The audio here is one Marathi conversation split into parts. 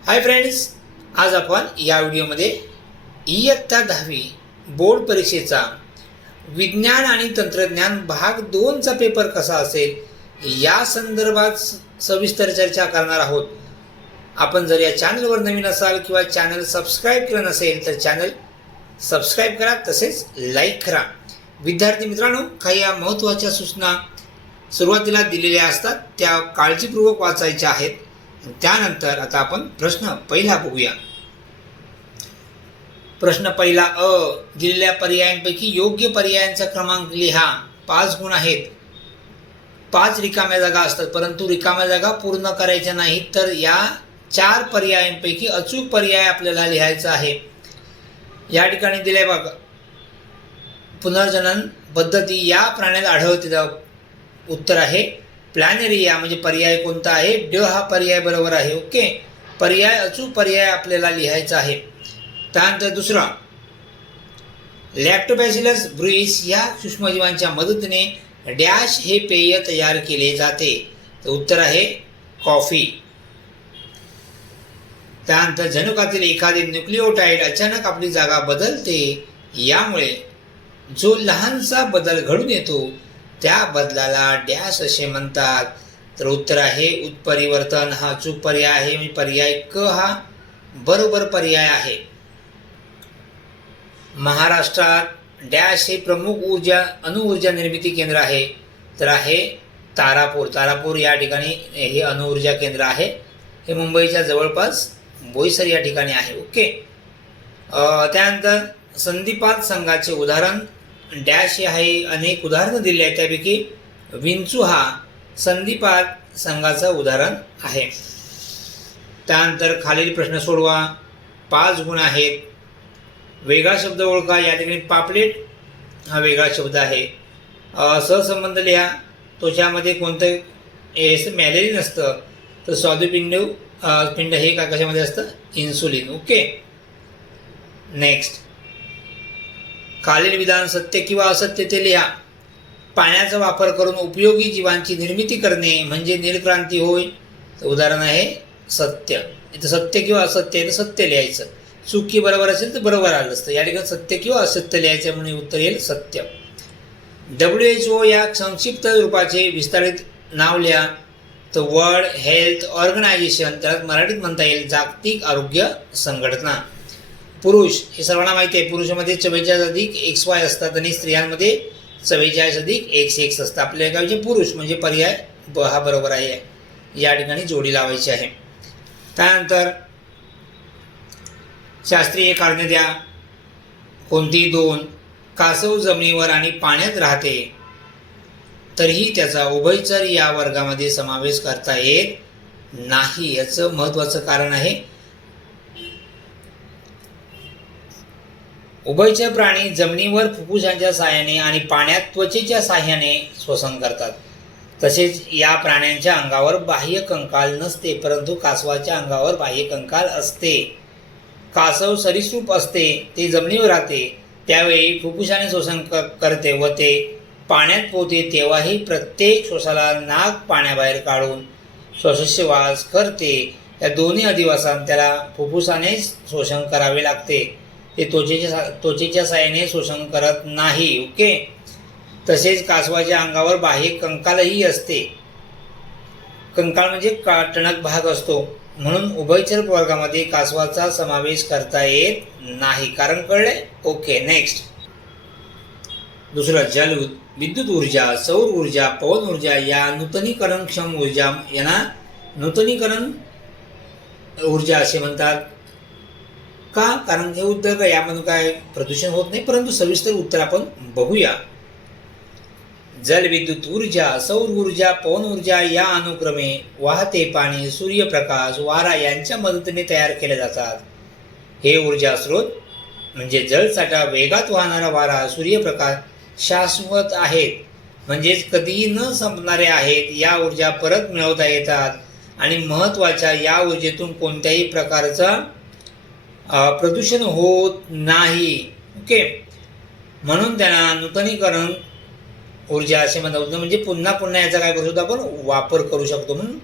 हाय फ्रेंड्स, आज आपण या व्हिडिओमध्ये इयत्ता 10वी बोर्ड परीक्षेचा विज्ञान आणि तंत्रज्ञान भाग 2 चा पेपर कसा असेल या संदर्भात सविस्तर चर्चा करणार आहोत। आपण जर या चॅनलवर नवीन असाल किंवा चॅनल सबस्क्राइब केलं नसेल तर चॅनल सबस्क्राइब करा, तसेच लाईक करा। विद्यार्थी मित्रांनो, काही या महत्त्वाच्या सूचना सुरुवातीला दिलेल्या असतात, त्या काळजीपूर्वक वाचायच्या आहेत। त्यानंतर आता आपण प्रश्न पहिला बघूया। प्रश्न पहिला अ, दिलेल्या पर्यायांपैकी योग्य पर्यायांचा क्रमांक लिहा। 5 गुण आहेत। 5 रिकाम्या जागा असतात, परंतु रिकाम्या जागा पूर्ण करायच्या नाहीत, तर या 4 पर्यायांपैकी अचूक पर्याय आपल्याला लिहायचा आहे। या ठिकाणी दिले बघा, पुनर्जनन पद्धती या प्राण्यात आढळते। उत्तर आहे प्लॅनेरिया, म्हणजे पर्याय कोणता आहे? ड हा पर्याय बरोबर आहे। ओके, पर्याय अचूक पर्याय आपल्याला लिहायचा आहे। त्यानंतर दुसरा, लॅक्टोबॅसिलस ब्रुईस या सूक्ष्मजीवांच्या मदतीने डॅश हे पेय तयार केले जाते। तर उत्तर आहे कॉफी। त्यानंतर जनुकातील एखादे न्यूक्लिओटाइड अचानक आपली जागा बदलते, यामुळे जो लहानसा बदल घडून येतो त्या बदलाला डॅश असे म्हणतात। तर उत्तर आहे उत्परिवर्तन हा अचूक पर्याय आहे, म्हणजे पर्याय क हा बरोबर पर्याय आहे। महाराष्ट्रात डॅश हे प्रमुख अणुऊर्जा निर्मिती केंद्र आहे, तर आहे तारापूर। तारापूर या ठिकाणी हे अणुऊर्जा केंद्र आहे। हे मुंबईच्या जवळपास बोईसर या ठिकाणी आहे। ओके, त्यानंतर संधिपात संघाचे उदाहरण डॅश हे आहे। अनेक उदाहरणं दिली आहेत, त्यापैकी विंचू हा संधिपात संघाचं उदाहरण आहे। त्यानंतर खालील प्रश्न सोडवा। 5 गुण आहेत। वेगळा शब्द ओळखा। या ठिकाणी पापलेट हा वेगळा शब्द आहे। सहसंबंध लिहा। त्वचामध्ये कोणतं मॅलेरिन असतं, तर स्वादुपिंड पिंड हे कशामध्ये असतं? इन्सुलिन। ओके, नेक्स्ट, खालील विधान सत्य किंवा असत्य ते लिहा। पाण्याचा वापर करून उपयोगी जीवांची निर्मिती करणे म्हणजे नीलक्रांती होय। तर उदाहरण आहे सत्य। इथं सत्य किंवा असत्य आहे, तर सत्य लिहायचं। चुकी बरोबर असेल तर बरोबर आलं असतं। या ठिकाणी सत्य किंवा असत्य लिहायचं, म्हणून उत्तर येईल सत्य। WHO या संक्षिप्त रूपाचे विस्तारित नाव लिहा। तर वर्ल्ड हेल्थ ऑर्गनायझेशन, त्याला मराठीत म्हणता येईल जागतिक आरोग्य संघटना। पुरुष हे सर्वांना माहिती आहे, पुरुषामध्ये 44 अधिक XY असतात आणि स्त्रियांमध्ये 44 अधिक XX असतात। आपल्या गावचे पुरुष म्हणजे पर्याय ब हा बरोबर आहे। या ठिकाणी जोडी लावायची आहे। त्यानंतर शास्त्रीय कारणे द्या। कोणती 2? कासव जमिनीवर आणि पाण्यात राहते, तरीही त्याचा उभयचर या वर्गामध्ये समावेश करता येत नाही। याचं महत्त्वाचं कारण आहे, उभयचर प्राणी जमिनीवर फुफ्फुसांच्या साहाय्याने आणि पाण्यात त्वचेच्या साहाय्याने श्वसन करतात। तसेच या प्राण्यांच्या अंगावर बाह्य कंकाल नसते, परंतु कासवाच्या अंगावर बाह्य कंकाल असते। कासव सरीसृप असते, ते जमिनीवर राहते, त्यावेळी फुफ्फुसाने श्वसन करते व ते पाण्यात पोहते तेव्हाही प्रत्येक श्वासाला नाक पाण्याबाहेर काढून श्वासोच्छ्वास करते। या दोन्ही अधिवासांत त्याला फुफ्फुसाने शोषण करावे लागते, ते त्वचेच्या साहाय्याने शोषण करत नाही। ओके, तसेच कासवाच्या अंगावर बाह्य कंकालही असते। कंकाळ म्हणजे टणक भाग असतो, म्हणून उभयचर वर्गामध्ये कासवाचा समावेश करता येत नाही। कारण कळले? ओके, नेक्स्ट, दुसरं, जल विद्युत ऊर्जा, सौर ऊर्जा, पवन ऊर्जा या नूतनीकरणक्षम ऊर्जा यांना नूतनीकरण ऊर्जा असे म्हणतात। का? कारण हे उद्योग यामधून काय प्रदूषण होत नाही, परंतु सविस्तर उत्तर आपण बघूया। जल विद्युत ऊर्जा, सौर ऊर्जा, पवन ऊर्जा या अनुक्रमे वाहते पाणी, सूर्यप्रकाश, वारा यांच्या मदतीने तयार केले जातात। हे ऊर्जा स्रोत म्हणजे जलसाठा, वेगात वाहणारा वारा, सूर्यप्रकाश शाश्वत आहेत, म्हणजेच कधीही न संपणारे आहेत। या ऊर्जा परत मिळवता येतात आणि महत्त्वाच्या या ऊर्जेतून कोणत्याही प्रकारचा प्रदूषण होत नाही। ओके, म्हणून त्यांना नूतनीकरण ऊर्जा असे म्हणतात। म्हणजे पुन्हा पुन्हा याचा काय करू शकतो आपण? वापर करू शकतो, म्हणून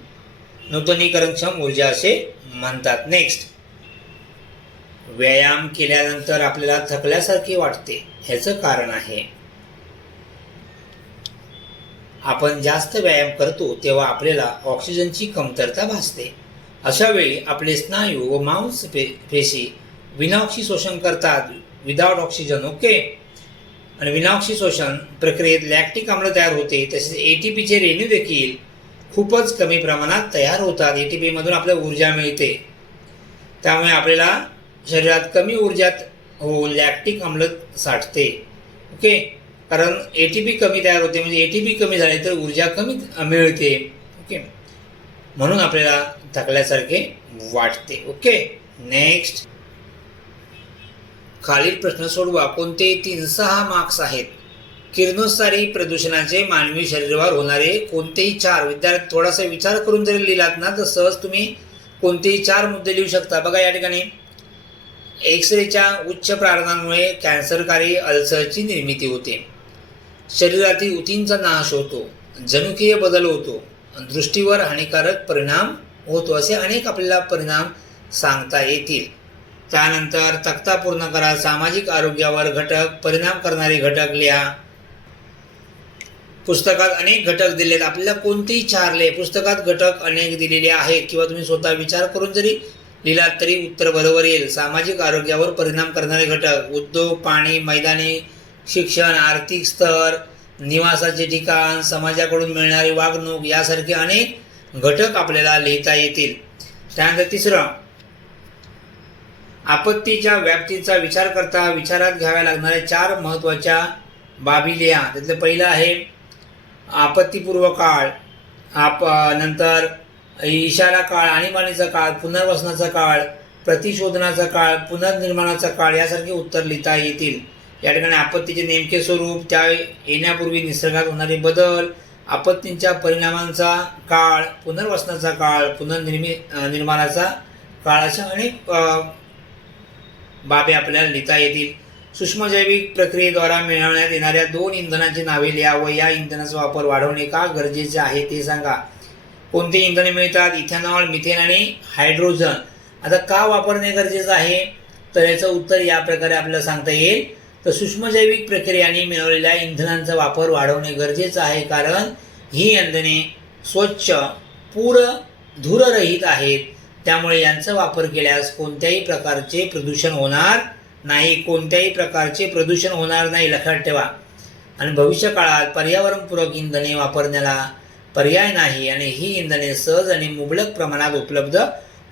नूतनीकरणक्षम ऊर्जा असे म्हणतात. नेक्स्ट, व्यायाम केल्यानंतर आपल्याला थकल्यासारखे वाटते. ह्याचं कारण आहे आपण जास्त व्यायाम करतो तेव्हा आपल्याला ऑक्सिजनची कमतरता भासते. अशा वेळी आपले स्नायू व मांसपेशी विनाऑक्सी शोषण करतात, विदाउट ऑक्सिजन. ओके. आणि विनाऑक्सी शोषण प्रक्रियेत लॅक्टिक आम्ल तयार होते. तसेच एटीपीचे रेणू देखील खूपच कमी प्रमाणात तयार होतात. एटीपी मधून आपल्याला ऊर्जा मिळते, त्यामुळे आपल्याला शरीरात कमी ऊर्जात लॅक्टिक आम्ल साठते. ओके. कारण एटीपी कमी तयार होते, म्हणजे एटीपी कमी झाले तर ऊर्जा कमी मिळते. ओके. म्हणून आपल्याला थकल्यासारखे वाटते. ओके. नेक्स्ट, खालील प्रश्न सोडवा. कोणते 3-6 मार्क्स आहेत? किरणोत्सारी प्रदूषणाचे मानवी शरीरावर होणारे कोणतेही 4. विद्यार्थी थोडासा विचार करून जरी लिहिलात ना तर सहज तुम्ही कोणतेही 4 मुद्दे लिहू शकता. बघा या ठिकाणी, एक्सरेच्या उच्च प्रारणांमुळे कॅन्सरकारी अल्सरची निर्मिती होते, शरीरातील ऊतींचा नाश होतो, जनुकीय बदल होतो, दृष्टीवर हानिकारक परिणाम होतो. असे अनेक आपल्याला परिणाम सांगता येतील. त्यानंतर तक्ता पूर्ण करा. सामाजिक आरोग्यावर घटक, परिणाम करणारे घटक लिहा. पुस्तकात अनेक घटक दिलेत, आपल्याला कोणतेही 4 लिहा. पुस्तकात घटक अनेक दिलेले आहेत किंवा तुम्ही स्वतः विचार करून जरी लिहिलात तरी उत्तर बरोबर येईल. सामाजिक आरोग्यावर परिणाम करणारे घटक, उद्योग, पाणी, मैदाने, शिक्षण, आर्थिक स्तर, निवासाचे ठिकाण, समाजाकडून मिळणारी वागणूक यासारखे अनेक घटक आपल्याला लिहिता येतील. त्यानंतर 3, आपत्तीच्या व्याप्तीचा विचार करता विचारात घ्याव्या लागणाऱ्या 4 महत्त्वाच्या बाबी लिहा. त्यातलं पहिलं आहे आपत्तीपूर्व काळ, नंतर इशारा काळ, आणीबाणीचा काळ, पुनर्वसनाचा काळ, प्रतिशोधनाचा काळ, पुनर्निर्माणाचा काळ यासारखे उत्तर लिहिता येतील. या ठिकाणी आपत्तीचे नेमके स्वरूप, त्या येण्यापूर्वी निसर्गात होणारे बदल, आपत्तींच्या परिणामांचा काळ, पुनर्वसनाचा काळ, पुनर्निर्माणाचा काळ, अशा अनेक बाबी आपल्याला लिहिता येतील. सूक्ष्मजैविक प्रक्रियेद्वारा मिळवण्यात येणाऱ्या 2 इंधनांची नावे लिहा व या इंधनाचा वापर वाढवणे का गरजेचे आहे ते सांगा. कोणते इंधने मिळतात? इथेनॉल, मिथेन आणि हायड्रोजन. आता का वापरणे गरजेचं आहे तर याचं उत्तर या प्रकारे आपल्याला सांगता येईल. तर सूक्ष्मजैविक प्रक्रियेने मिळवलेल्या इंधनांचा वापर वाढवणे गरजेचं आहे, कारण ही इंधने स्वच्छ, पूर, धूररहित आहेत. त्यामुळे यांचा वापर केल्यास कोणत्याही प्रकारचे प्रदूषण होणार नाही. कोणत्याही प्रकारचे प्रदूषण होणार नाही, लक्षात ठेवा. आणि भविष्य काळात पर्यावरणपूरक इंधने वापरण्याला पर्याय नाही आणि ही इंधने सहज आणि मुबलक प्रमाणात उपलब्ध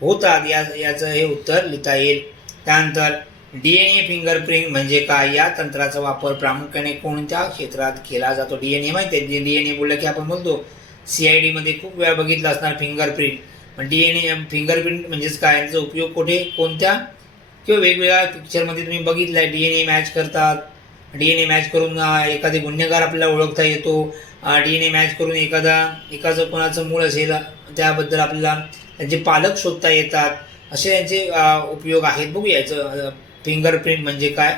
होतात. याचं हे उत्तर लिहिता येईल. त्यानंतर DNA फिंगरप्रिंट म्हणजे काय? या तंत्राचा वापर प्रामुख्याने कोणत्या क्षेत्रात केला जातो? DNA माहिती आहे, DNA बोललं की आपण बोलतो CID मध्ये खूप वेळा बघितलं असणार फिंगरप्रिंट. पण DNA फिंगरप्रिंट म्हणजेच काय? यांचा उपयोग कुठे, कोणत्या किंवा वेगवेगळ्या पिक्चरमध्ये तुम्ही बघितलाय. DNA मॅच करतात. DNA मॅच करून एखादे गुन्हेगार आपल्याला ओळखता येतो. DNA मॅच करून एकाचं कोणाचं मूळ असेल त्याबद्दल आपल्याला त्यांचे पालक शोधता येतात. असे यांचे उपयोग आहेत. बघूया याचं फिंगरप्रिंट म्हणजे काय.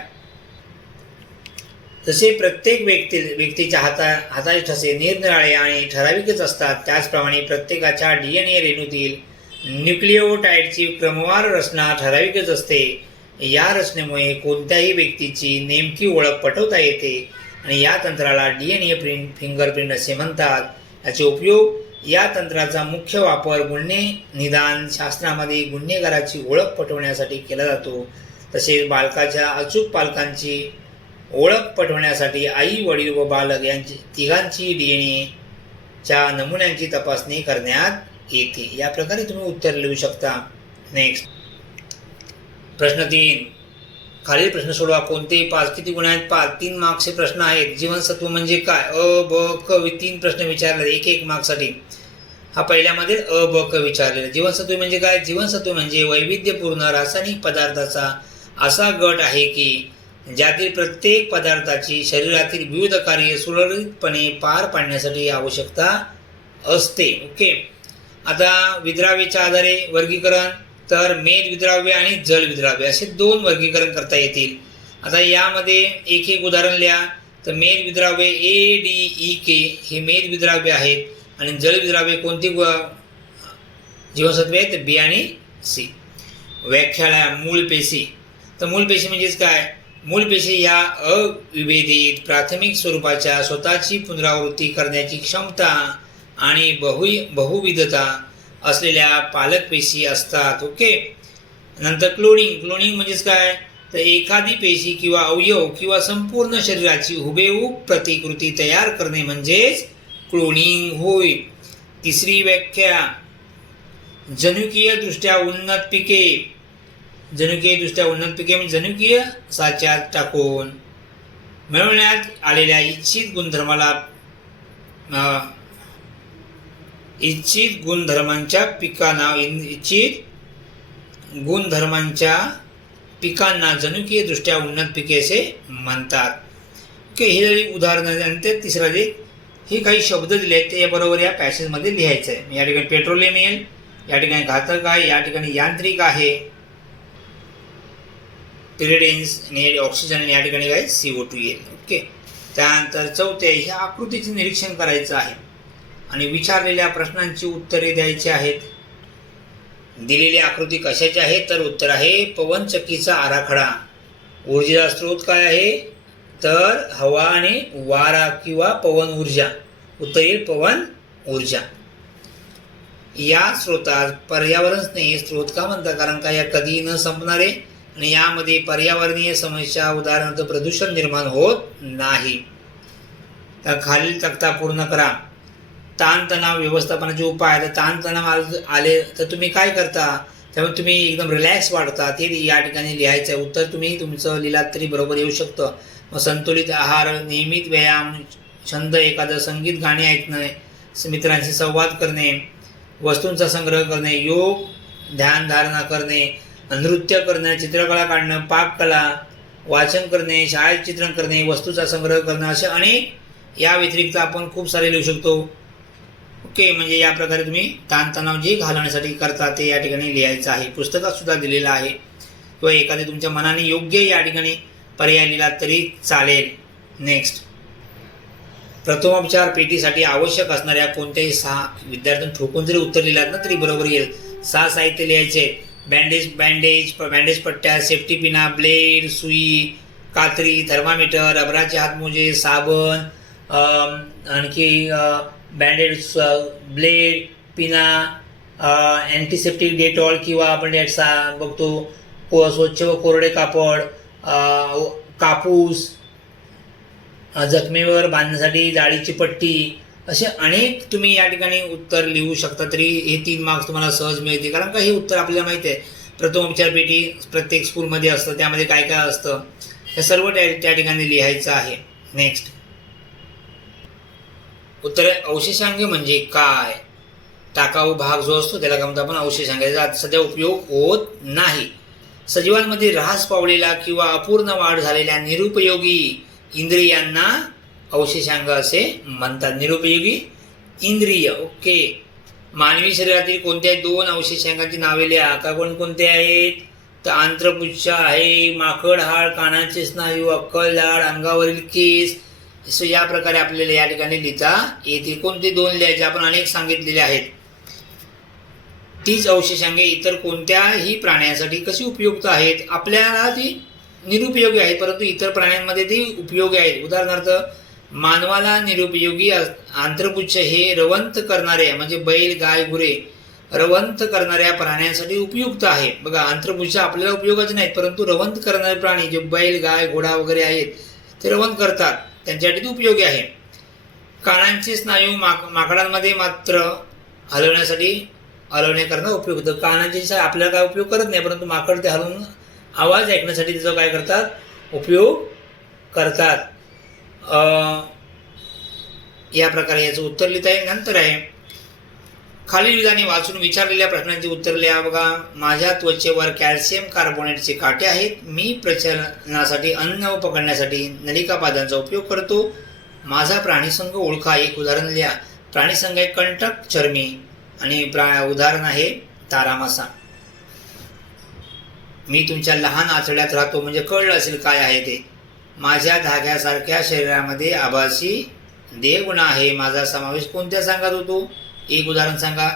जसे प्रत्येक व्यक्तीच्या हाताचे ठसे निरनिराळे आणि ठराविकच असतात, त्याचप्रमाणे प्रत्येकाच्या DNA रेणूतील न्यूक्लिओटाइडची क्रमवार रचना ठराविकच असते. या रचनेमुळे कोणत्याही व्यक्तीची नेमकी ओळख पटवता येते आणि या तंत्राला DNA फिंगरप्रिंट असे म्हणतात. याचे उपयोग, या तंत्राचा मुख्य वापर गुन्हे निदान शास्त्रामध्ये गुन्हेगाराची ओळख पटवण्यासाठी केला जातो. तसेच बालकाच्या अचूक पालकांची ओळख पटवण्यासाठी आई, वडील व बालक यांची तिघांची DNA च्या नमुन्यांची तपासणी करण्यात येते. या प्रकारे तुम्ही उत्तर लिहू शकता. नेक्स्ट, प्रश्न 3. खालील प्रश्न सोडवा. कोणते 5? किती गुण आहेत? 5. 3 मार्क्सचे प्रश्न आहेत. जीवनसत्व म्हणजे काय? अ, ब, क 3 प्रश्न विचारले, 1-1 मार्क्ससाठी. हा पहिल्यामध्ये अ, ब, क विचारलेला. जीवनसत्व म्हणजे काय? जीवनसत्व म्हणजे वैविध्यपूर्ण रासायनिक पदार्थाचा असा गट आहे की ज्यातील प्रत्येक पदार्थाची शरीरातील विविध कार्ये सुरळीतपणे पार पाडण्यासाठी आवश्यकता असते. ओके. आता विद्राव्याच्या आधारे वर्गीकरण, तर मेद विद्राव्य आणि जल विद्राव्य असे 2 वर्गीकरण करता येतील. आता यामध्ये एक उदाहरण लिहा. तर मेद विद्राव्य ADEK हे मेद विद्राव्य आहेत आणि जल विद्राव्य कोणती जीवनसत्वे आहेत? B आणि सी. व्याख्याला मूळ पेशी. तर मूळ पेशी म्हणजेच काय? मूळ पेशी ह्या अविभेदित प्राथमिक स्वरूपाच्या स्वतःची पुनरावृत्ती करण्याची क्षमता आणि बहुविधता असलेल्या पालक पेशी असतात. ओके. नंतर क्लोनिंग म्हणजेच काय? तर एखादी पेशी किंवा अवयव किंवा संपूर्ण शरीराची हुबेहूब प्रतिकृती तयार करणे म्हणजेच क्लोनिंग होय. तिसरी व्याख्या, जनुकीय दृष्ट्या उन्नत पिके. म्हणजे जनुकीय साच्यात टाकून मिळवण्यात आलेल्या इच्छित गुणधर्मांच्या पिकांना जनुकीय दृष्ट्या उन्नत पिके असे म्हणतात. ओके. हे जरी उदाहरण. आणि ते तिसरा जे हे काही शब्द दिले आहेत ते बरोबर या पॅसेजमध्ये लिहायचं आहे. या ठिकाणी पेट्रोलियम येईल, या ठिकाणी घातक आहे, या ठिकाणी यांत्रिक आहे पिरिडेन्स, आणि ऑक्सिजन, आणि या ठिकाणी काय CO2 येईल. ओके. त्यानंतर चौथे, ह्या आकृतीचे निरीक्षण करायचं आहे आणि विचारलेल्या प्रश्नांची उत्तरे द्यायची आहेत. दिलेली आकृती कशाची आहे? तर उत्तर आहे पवनचक्कीचा आराखडा. ऊर्जेचा स्रोत काय आहे? तर हवा आणि वारा किंवा पवन ऊर्जा. उत्तर येईल पवन ऊर्जा. या स्रोतात पर्यावरण स्नेही स्रोत का म्हणतात? कारण का या कधी न संपणारे आणि यामध्ये पर्यावरणीय समस्या उदाहरणार्थ प्रदूषण निर्माण होत नाही. तर खालील तक्ता पूर्ण करा. ताणतणाव व्यवस्थापनाचे उपाय. तर ताणतणाव आले तर तुम्ही काय करता? त्यामुळे तुम्ही एकदम रिलॅक्स वाटता ते या ठिकाणी लिहायचं आहे. उत्तर तुम्ही तुमचं लिहिलात तरी बरोबर येऊ शकतं. मग संतुलित आहार, नियमित व्यायाम, छंद, एखादं संगीत, गाणे ऐकणे, मित्रांशी संवाद करणे, वस्तूंचा संग्रह करणे, योग, ध्यानधारणा करणे, नृत्य करणे, चित्रकला काढणं, पाककला, वाचन करणे, शाळेत चित्रण करणे, वस्तूचा संग्रह करणं, असे अनेक या व्यतिरिक्त आपण खूप सारे लिहू शकतो. ओके. म्हणजे या प्रकारे तुम्ही ताणतणाव जे घालवण्यासाठी करता ते या ठिकाणी लिहायचं आहे. पुस्तकात सुद्धा दिलेलं आहे किंवा एखादे तुमच्या मनाने योग्य या ठिकाणी पर्याय लिहिला तरी चालेल. नेक्स्ट, प्रथमोपचार पेटीसाठी आवश्यक असणाऱ्या कोणत्याही 6 विद्यार्थ्यांनी ठोकून जरी उत्तर लिहिलात ना तरी बरोबर येईल. 6 साहित्य लिहायचे. बँडेज पट्ट्या, सेफ्टी पिना, ब्लेड, सुई, कात्री, थर्मामीटर, रबराचे हातमोजे, साबण, आणखी बँडेज, ब्लेड, पिना, अँटीसेप्टिक डेटॉल किंवा आपण बघतो स्वच्छ व कोरडे कापड, कापूस, जखमेवर बांधण्यासाठी जाळीची पट्टी, असे अनेक तुम्ही या ठिकाणी उत्तर लिहू शकता. तरी हे 3 मार्क्स तुम्हाला सहज मिळते. कारण का हे उत्तर आपल्याला माहिती आहे. प्रथमोपचार पेटी प्रत्येक स्कूलमध्ये असतं, त्यामध्ये काय काय असतं हे सर्व त्या ठिकाणी लिहायचं आहे. नेक्स्ट, उत्तर अवशेषांक म्हणजे काय? टाकाऊ भाग जो असतो त्याला काय म्हणतो आपण? अवशेषांकाचा सध्या उपयोग होत नाही. सजीवांमध्ये ऱ्हास पावलेला किंवा अपूर्ण वाढ झालेल्या निरुपयोगी इंद्रियांना अवशेषांग असे म्हणतात. निरुपयोगी इंद्रिय. ओके. मानवी शरीरातील कोणत्याही 2 अवशेषांकांची नावे लिहा. का कोणकोणते आहेत? तर आंत्रपुच्छ आहे, माकड हाड, कानाचे स्नायू, अक्कल दाढ, अंगावरील केस, असं या प्रकारे आपल्याला या ठिकाणी लिहिता येते. कोणते 2 लिहायचे? आपण अनेक सांगितलेले आहेत. तीच अवशेषांगे इतर कोणत्याही प्राण्यांसाठी कशी उपयुक्त आहेत? आपल्याला ती निरुपयोगी आहेत परंतु इतर प्राण्यांमध्ये ती उपयोगी आहेत. उदाहरणार्थ मानवाला निरुपयोगी आंत्रपुच्छ हे रवंत करणारे म्हणजे बैल, गाय, गुरे रवंत करणाऱ्या प्राण्यांसाठी उपयुक्त आहे. बघा, आंत्रपुच्छ आपल्याला उपयोगाचे नाहीत परंतु रवंत करणारे प्राणी जे बैल, गाय, घोडा वगैरे आहेत ते रवंत करतात, त्यांच्यासाठी ते उपयोगी आहे. कानांचे स्नायू माकडांमध्ये मात्र हलवणे करणं उपयुक्त. कानांचे आपल्याला काय उपयोग करत नाही परंतु माकड ते हलवून आवाज ऐकण्यासाठी त्याचा काय करतात? उपयोग करतात. या प्रकारे याचं उत्तर लिहिता येईल. नंतर आहे खालील विधाने वाचून विचारलेल्या प्रश्नांची उत्तर लिहा. बघा, माझ्या त्वचेवर कॅल्शियम कार्बोनेटचे काटे आहेत. मी प्रचलनासाठी अन्न पकडण्यासाठी नलिकापादांचा उपयोग करतो. माझा प्राणीसंघ ओळखा. एक उदाहरण लिहा. प्राणीसंघ आहे कंटक चर्मी आणि उदाहरण आहे तारामासा. मी तुमच्या लहान आतड्यात राहतो म्हणजे कळलं असेल काय आहे ते. माझ्या धाग्यासारख्या शरीरामध्ये आभासी देहगुण आहे. माझा समावेश कोणत्या संघात होतो? एक उदाहरण सांगा.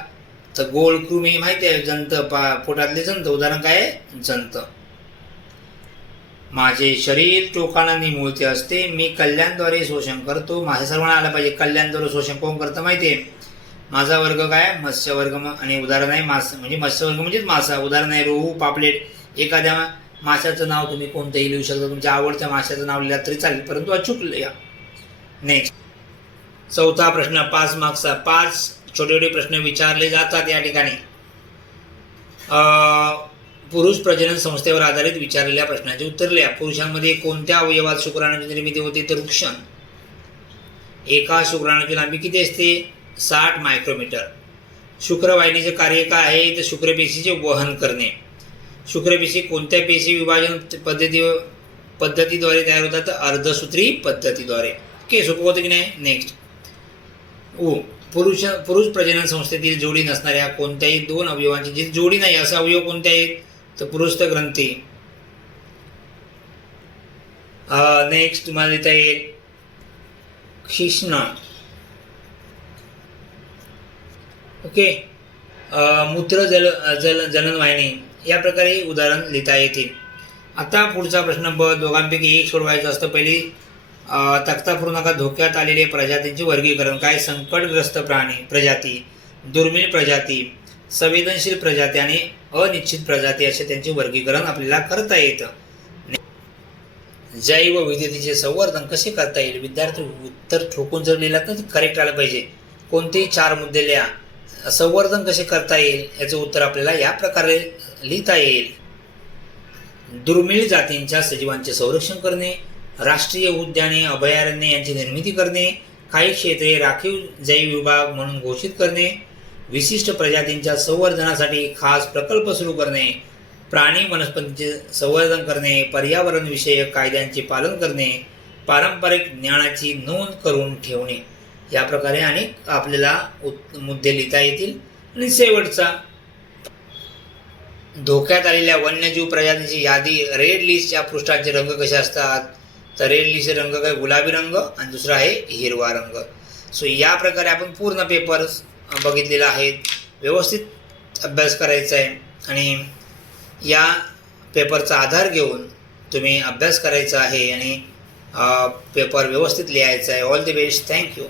तर गोलकृमी माहिती आहे, जंत, पोटातले जंत. उदाहरण काय आहे? जंत. माझे शरीर टोकानं निमुळते असते, मी कल्याणद्वारे शोषण करतो. माझ्या सर्वांना आलं पाहिजे, कल्याणद्वारे शोषण कोण करतं माहिती आहे? माझा वर्ग काय? मत्स्य वर्ग. आणि उदाहरण आहे मासा, म्हणजे मत्स्य वर्ग म्हणजेच मासा. उदाहरण आहे रोहू, पापलेट. एखाद्या माशाचं नाव तुम्ही कोणतंही लिहू शकता, तुमच्या आवडत्या माशाचं नाव लिहिलं तरी चालेल, परंतु अचूक लिहा. नेक्स्ट, चौथा प्रश्न 5 मार्क्सचा. 5 छोटे छोटे प्रश्न विचारले जातात या ठिकाणी. पुरुष प्रजनन संस्थेवर आधारित विचारलेल्या प्रश्नाचे उत्तर लिहा. पुरुषांमध्ये कोणत्या अवयवात शुक्राणूची निर्मिती होते? तर वृषण. एका शुक्राणूची लांबी किती असते? 60 मायक्रोमीटर. शुक्रवाहिनीचे कार्य काय आहे? तर शुक्रपेशीचे वहन करणे. शुक्रपेशी कोणत्या पेशी विभाजन पद्धतीद्वारे तयार होतात? तर अर्धसूत्री पद्धतीद्वारे. ओके, सोपं होतं की नाही? नेक्स्ट, पुरुष प्रजनन संस्थेतील जोडी नसणाऱ्या कोणत्याही 2 अवयवांची जी जोडी नाही असा अवयव कोणते आहेत? तर पुरुष ग्रंथी. नेक्स्ट तुम्हाला लिहिता येईल शिश्न. ओके, मूत्र जननवाहिनी. या प्रकारे उदाहरण लिहिता येतील. आता पुढचा प्रश्न ब, दोघांपैकी एक सोडवायचं असतं. पहिली तक्ता पूर्ण नका. धोक्यात आलेले प्रजातींचे वर्गीकरण काय? संकटग्रस्त प्राणी प्रजाती, दुर्मिळ प्रजाती, संवेदनशील प्रजाती आणि अनिश्चित प्रजाती असे त्यांचे वर्गीकरण आपल्याला करता येतं. जैवविविधतेचे संवर्धन कसे करता येईल? विद्यार्थी उत्तर ठोकून जर लिहिलात ना तर करेक्ट आलं पाहिजे. कोणतेही 4 मुद्दे लिहा. संवर्धन कसे करता येईल याचं उत्तर आपल्याला या प्रकारे लिहिता येईल. दुर्मिळ जातींच्या सजीवांचे संरक्षण करणे, राष्ट्रीय उद्याने, अभयारण्ये यांची निर्मिती करणे, काही क्षेत्रे राखीव जैव विभाग म्हणून घोषित करणे, विशिष्ट प्रजातींच्या संवर्धनासाठी खास प्रकल्प सुरू करणे, प्राणी वनस्पतींचे संवर्धन करणे, पर्यावरण विषयक कायद्यांचे पालन करणे, पारंपरिक ज्ञानाची नोंद करून ठेवणे. या प्रकारे अनेक आपल्याला मुद्दे लिहिता येतील. आणि शेवटचा, धोक्यात आलेल्या वन्यजीव प्रजातींची यादी. रेड लिस्ट या पृष्ठांचे रंग कसे असतात? तर रेड लिस्टचे रंग काय? गुलाबी रंग आणि दुसरा आहे हिरवा रंग. सो या प्रकारे आपण पूर्ण पेपर बघितलेला आहे. व्यवस्थित अभ्यास करायचा आहे आणि या पेपरचा आधार घेऊन तुम्ही अभ्यास करायचा आहे आणि पेपर व्यवस्थित लिहायचा आहे. All the best. थँक्यू.